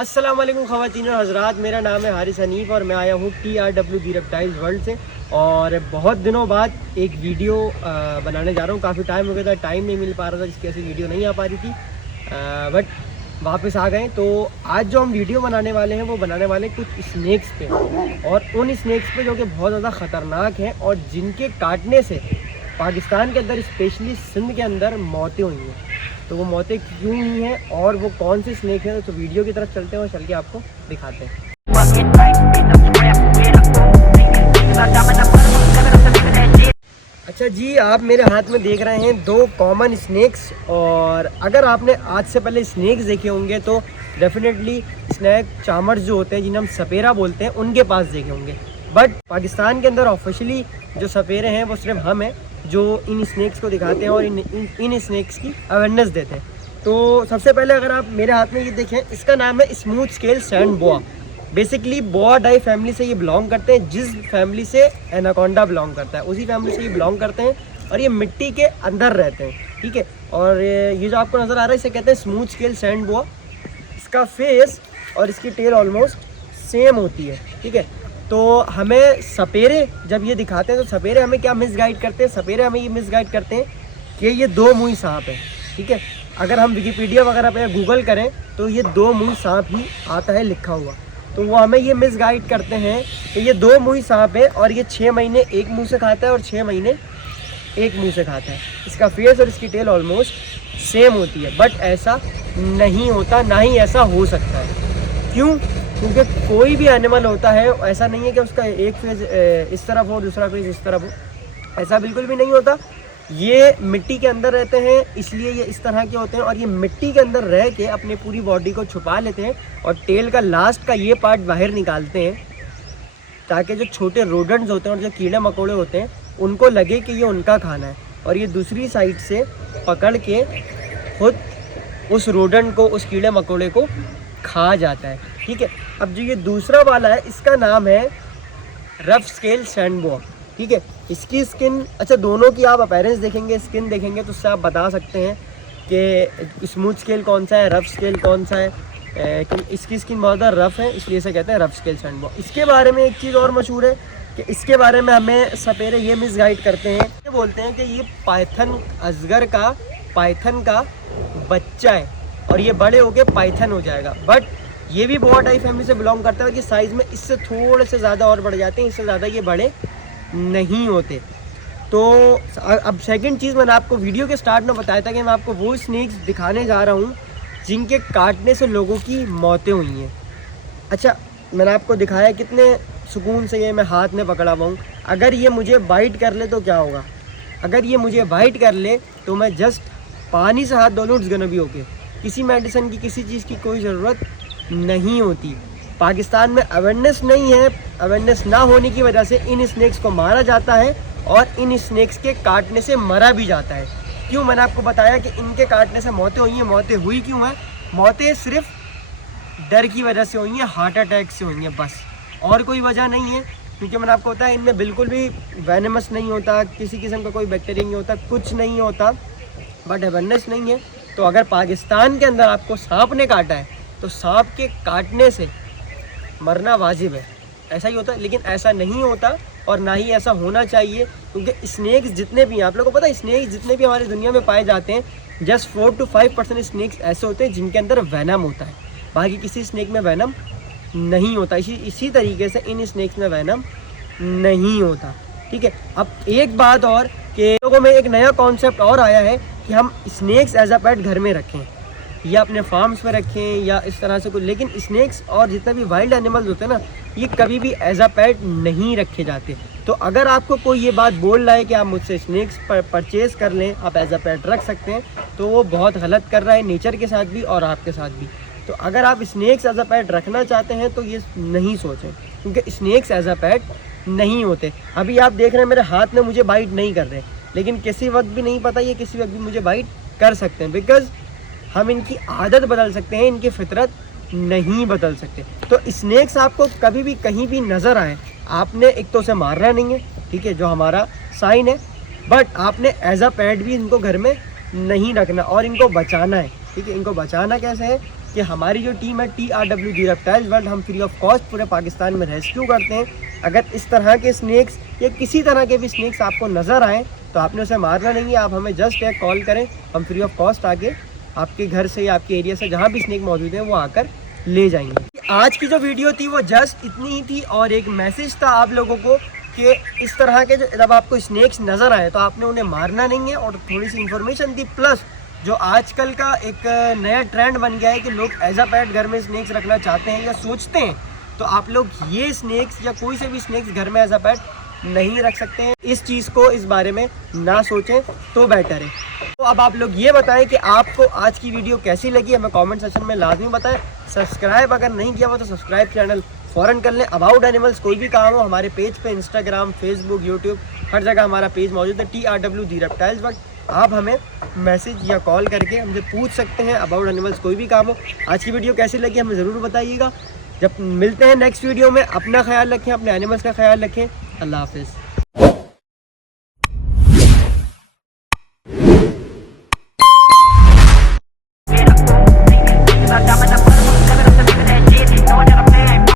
अस्सलाम वालेकुम ख़वातीन और हज़रात, मेरा नाम है हारिस हनीफ़ और मैं आया हूँ TRW दी रेप्टाइल्स वर्ल्ड से। और बहुत दिनों बाद एक वीडियो बनाने जा रहा हूँ। काफ़ी टाइम हो गया था, टाइम नहीं मिल पा रहा था, जिसकी वजह से वीडियो नहीं आ पा रही थी, बट वापस आ गए। तो आज जो हम वीडियो बनाने वाले हैं वो बनाने वाले कुछ स्नैक्स पे, और उन स्नैक्स पे जो कि बहुत ज़्यादा ख़तरनाक हैं और जिनके काटने से पाकिस्तान के अंदर, स्पेशली सिंध के अंदर, मौतें हुई हैं। तो वो मौतें क्यों हुई हैं और वो कौन से स्नैक हैं, तो वीडियो की तरफ चलते हैं और चल के आपको दिखाते हैं। अच्छा जी, आप मेरे हाथ में देख रहे हैं दो कॉमन स्नैक्स। और अगर आपने आज से पहले स्नैक्स देखे होंगे तो डेफिनेटली स्नैक चामर्स जो होते हैं, जिन्हें हम सपेरा बोलते हैं, उनके पास देखे होंगे। बट पाकिस्तान के अंदर ऑफिशियली जो सपेरे हैं वो सिर्फ हम हैं जो इन स्नैक्स को दिखाते हैं और इन स्नैक्स की अवेयरनेस देते हैं। तो सबसे पहले अगर आप मेरे हाथ में ये देखें, इसका नाम है smooth scale sand boa. Basically Boidae family से ये बिलोंग करते हैं, जिस फैमिली से एनाकोंडा बिलोंग करता है उसी फैमिली से ये बिलोंग करते हैं। और ये मिट्टी के अंदर रहते हैं, ठीक है। और ये जो आपको नज़र आ रहा है इसे कहते हैं स्मूथ स्केल सैंड बोआ। इसका फेस और इसकी टेल ऑलमोस्ट सेम होती है, ठीक है। तो हमें सपेरे जब ये दिखाते हैं तो सपेरे हमें क्या मिसगाइड करते हैं, सपेरे हमें ये मिसगाइड करते हैं कि ये दो मुंही सांप है, ठीक है। अगर हम विकिपीडिया वगैरह पे गूगल करें तो ये दो मुंही सांप ही आता है लिखा हुआ। तो वो हमें ये मिसगाइड करते हैं कि ये दो मुंही सांप है और ये 6 महीने एक मुंह से खाता है और 6 महीने एक मुंह से खाता है। इसका फेस और इसकी टेल ऑलमोस्ट सेम होती है, बट ऐसा नहीं होता, ना ही ऐसा हो सकता है। क्यों? क्योंकि कोई भी एनिमल होता है, ऐसा नहीं है कि उसका एक फेस इस तरफ हो दूसरा फेस इस तरफ हो, ऐसा बिल्कुल भी नहीं होता। ये मिट्टी के अंदर रहते हैं, इसलिए ये इस तरह के होते हैं। और ये मिट्टी के अंदर रह के अपने पूरी बॉडी को छुपा लेते हैं और टेल का लास्ट का ये पार्ट बाहर निकालते हैं, ताकि जो छोटे रोडेंट्स होते हैं और जो कीड़े मकोड़े होते हैं उनको लगे कि ये उनका खाना है, और ये दूसरी साइड से पकड़ के खुद उस रोडेंट को, उस कीड़े मकोड़े को खा जाता है, ठीक है। अब जो ये दूसरा वाला है इसका नाम है रफ स्केल सैंड बोआ, ठीक है। इसकी स्किन, अच्छा दोनों की आप अपीयरेंस देखेंगे, स्किन देखेंगे तो उससे आप बता सकते हैं कि स्मूथ स्केल कौन सा है, रफ स्केल कौन सा है। इसकी स्किन बहुत ज़्यादा रफ़ है, इसलिए इसे कहते हैं रफ स्केल सैंड बोआ। इसके बारे में एक चीज़ और मशहूर है कि इसके बारे में हमें सपेरे ये मिसगाइड करते हैं, ये बोलते हैं कि ये पाइथन अजगर का, पाइथन का बच्चा है और ये बड़े होके पाइथन हो जाएगा। बट ये भी बोआडाई फैमिली से बिलोंग करता है कि साइज़ में इससे थोड़े से ज़्यादा और बढ़ जाते हैं, इससे ज़्यादा ये बड़े नहीं होते। तो अब सेकंड चीज़, मैंने आपको वीडियो के स्टार्ट में बताया था कि मैं आपको वो स्नैक्स दिखाने जा रहा हूँ जिनके काटने से लोगों की मौतें हुई हैं। अच्छा, मैंने आपको दिखाया कितने सुकून से ये मैं हाथ में पकड़ा हुआ हूँ। अगर ये मुझे बाइट कर ले तो क्या होगा? अगर ये मुझे बाइट कर ले तो मैं जस्ट पानी से हाथ धो लूँ, इट्स गोना बी ओके। किसी मेडिसिन की, किसी चीज़ की कोई ज़रूरत नहीं होती। पाकिस्तान में अवेयरनेस नहीं है, अवेयरनेस ना होने की वजह से इन स्नैक्स को मारा जाता है और इन स्नैक्स के काटने से मरा भी जाता है। क्यों? मैंने आपको बताया कि इनके काटने से मौतें हुई हैं। मौतें हुई क्यों हैं? मौतें सिर्फ डर की वजह से हुई हैं, हार्ट अटैक से हुई हैं, बस, और कोई वजह नहीं है। क्योंकि मैंने आपको बताया इनमें बिल्कुल भी वेनेमस नहीं होता, किसी किस्म का कोई बैक्टीरिया नहीं होता, कुछ नहीं होता, बट अवेयरनेस नहीं है। तो अगर पाकिस्तान के अंदर आपको सांप ने काटा है तो सांप के काटने से मरना वाजिब है, ऐसा ही होता है। लेकिन ऐसा नहीं होता और ना ही ऐसा होना चाहिए, क्योंकि स्नैक्स जितने भी हैं, आप लोगों को पता है, स्नैक्स जितने भी हमारी दुनिया में पाए जाते हैं जस्ट 4 to 5% स्नैक्स ऐसे होते हैं जिनके अंदर वैनम होता है, बाकी किसी स्नैक में वैनम नहीं होता। इसी तरीके से इन स्नैक्स में वैनम नहीं होता, ठीक है। अब एक बात और कि लोगों में एक नया कॉन्सेप्ट और आया है कि हम स्नैक्स एज अ पेट घर में रखें या अपने फार्म्स में रखें या इस तरह से कुछ, लेकिन स्नैक्स और जितने भी वाइल्ड एनिमल्स होते हैं ना, ये कभी भी एज अ पेट नहीं रखे जाते। तो अगर आपको कोई ये बात बोल रहा है कि आप मुझसे स्नैक्स परचेज़ कर लें, आप एज अ पेट रख सकते हैं, तो वो बहुत गलत कर रहा है नेचर के साथ भी और आपके साथ भी। तो अगर आप स्नैक्स एज अ पेट रखना चाहते हैं तो ये नहीं सोचें, क्योंकि स्नैक्स एज अ पेट नहीं होते। अभी आप देख रहे हैं मेरे हाथ में मुझे बाइट नहीं कर रहे, लेकिन किसी वक्त भी नहीं पता, ये किसी वक्त भी मुझे बाइट कर सकते हैं, बिकॉज हम इनकी आदत बदल सकते हैं, इनकी फितरत नहीं बदल सकते। तो स्नैक्स आपको कभी भी कहीं भी नज़र आए, आपने एक तो उसे मारना नहीं है, ठीक है, जो हमारा साइन है, बट आपने एज अ पेट भी इनको घर में नहीं रखना और इनको बचाना है, ठीक है। इनको बचाना कैसे है? कि हमारी जो टीम है TRW दी रेप्टाइल्स वर्ल्ड, हम फ्री ऑफ कॉस्ट पूरे पाकिस्तान में रेस्क्यू करते हैं। अगर इस तरह के स्नेक्स या किसी तरह के भी स्नेक्स आपको नज़र आएँ तो आपने उसे मारना नहीं है, आप हमें जस्ट एक कॉल करें, हम फ्री ऑफ कॉस्ट आके आपके घर से या आपके एरिया से जहाँ भी स्नेक मौजूद है वो आकर ले जाएंगे। आज की जो वीडियो थी वो जस्ट इतनी ही थी और एक मैसेज था आप लोगों को कि इस तरह के जब आपको स्नेक्स नज़र आए तो आपने उन्हें मारना नहीं है, और थोड़ी सी इन्फॉर्मेशन थी। प्लस जो आजकल का एक नया ट्रेंड बन गया है कि लोग एज अ पेट घर में स्नेक्स रखना चाहते हैं या सोचते हैं, तो आप लोग ये स्नेक्स या कोई से भी स्नेक्स घर में एज अ पेट नहीं रख सकते हैं। इस चीज़ को, इस बारे में ना सोचें तो बेटर है। तो अब आप लोग ये बताएं कि आपको आज की वीडियो कैसी लगी, हमें कमेंट सेक्शन में लाजमी बताएं। सब्सक्राइब अगर नहीं किया हो तो सब्सक्राइब चैनल फ़ौरन कर लें। अबाउट एनिमल्स कोई भी काम हो हमारे पेज पे, इंस्टाग्राम, फेसबुक, यूट्यूब, हर जगह हमारा पेज मौजूद है TRW दी रेप्टाइल्स वर्ल्ड। आप हमें मैसेज या कॉल करके हमसे पूछ सकते हैं अबाउट एनिमल्स कोई भी काम हो। आज की वीडियो कैसी लगी हमें ज़रूर बताइएगा। जब मिलते हैं नेक्स्ट वीडियो में, अपना ख्याल रखें, अपने एनिमल्स का ख्याल रखें। अल्लाह हाफिज़।